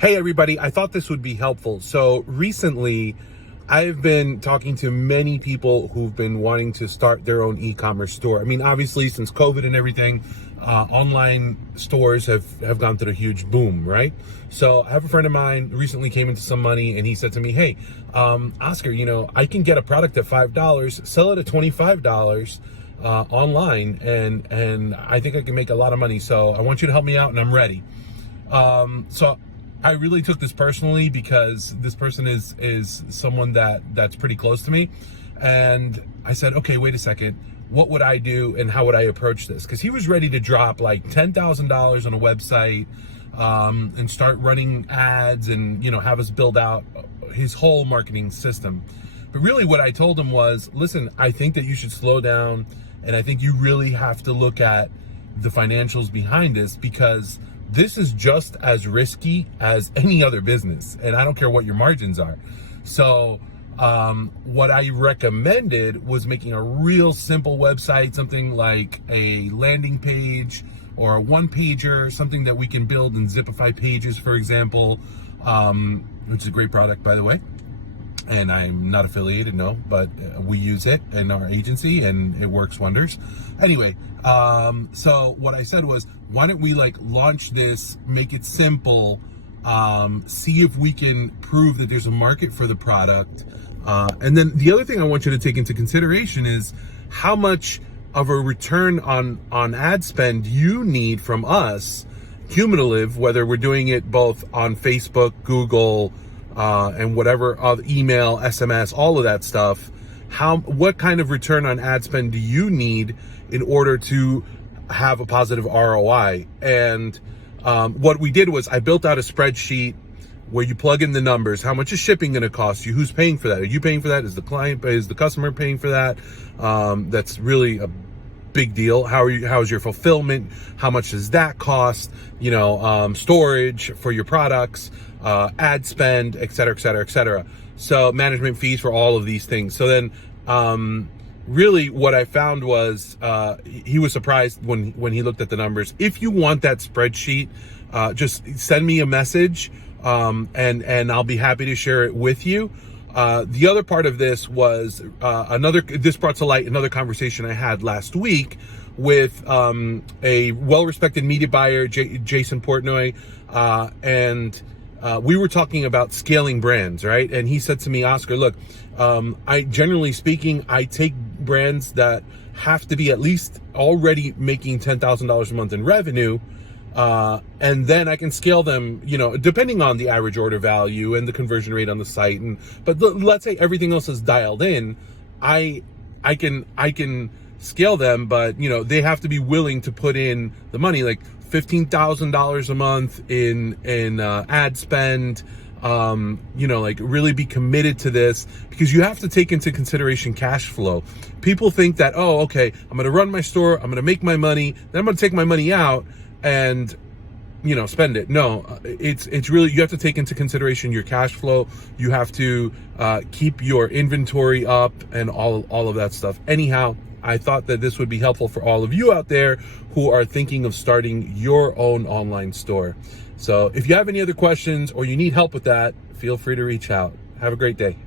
Hey everybody, I thought this would be helpful. So recently, I've been talking to many people who've been wanting to start their own e-commerce store. I mean, obviously, since COVID and everything, online stores have gone through a huge boom, right? So I have a friend of mine recently came into some money and he said to me, hey, Oscar, I can get a product at $5, sell it at $25 online, and I think I can make a lot of money. So I want you to help me out and I'm ready. So I really took this personally because this person is someone that's pretty close to me. And I said, okay, wait a second. What would I do and how would I approach this? Because he was ready to drop like $10,000 on a website and start running ads and, have us build out his whole marketing system. But really what I told him was, listen, I think that you should slow down. And I think you really have to look at the financials behind this, because this is just as risky as any other business, and I don't care what your margins are. So what I recommended was making a real simple website, something like a landing page or a one-pager, something that we can build in Shopify pages, for example, which is a great product, by the way. And I'm not affiliated, no, but we use it in our agency and it works wonders. Anyway, so what I said was, why don't we launch this, make it simple, see if we can prove that there's a market for the product. And then the other thing I want you to take into consideration is how much of a return on ad spend you need from us, cumulative, whether we're doing it both on Facebook, Google, and whatever other email, SMS, all of that stuff. What kind of return on ad spend do you need in order to have a positive ROI? And what we did was I built out a spreadsheet where you plug in the numbers. How much is shipping going to cost you? Who's paying for that? Are you paying for that? Is the customer paying for that? That's really a big deal. How's your fulfillment? How much does that cost? Storage for your products, ad spend, et cetera, et cetera, et cetera. So management fees for all of these things. So then, really what I found was, he was surprised when he looked at the numbers. If you want that spreadsheet, just send me a message, and I'll be happy to share it with you. The other part of this was, this brought to light another conversation I had last week with, a well-respected media buyer, Jason Portnoy, and we were talking about scaling brands, right? And he said to me, Oscar, look, generally speaking, I take brands that have to be at least already making $10,000 a month in revenue, and then I can scale them, depending on the average order value and the conversion rate on the site. But let's say everything else is dialed in. I can scale them, but they have to be willing to put in the money, like $15,000 a month in ad spend, really be committed to this, because you have to take into consideration cash flow. People think that, oh, okay, I'm going to run my store, I'm going to make my money, then I'm going to take my money out and, spend it. No, it's really, you have to take into consideration your cash flow. You have to keep your inventory up and all of that stuff. Anyhow, I thought that this would be helpful for all of you out there who are thinking of starting your own online store. So if you have any other questions or you need help with that, feel free to reach out. Have a great day.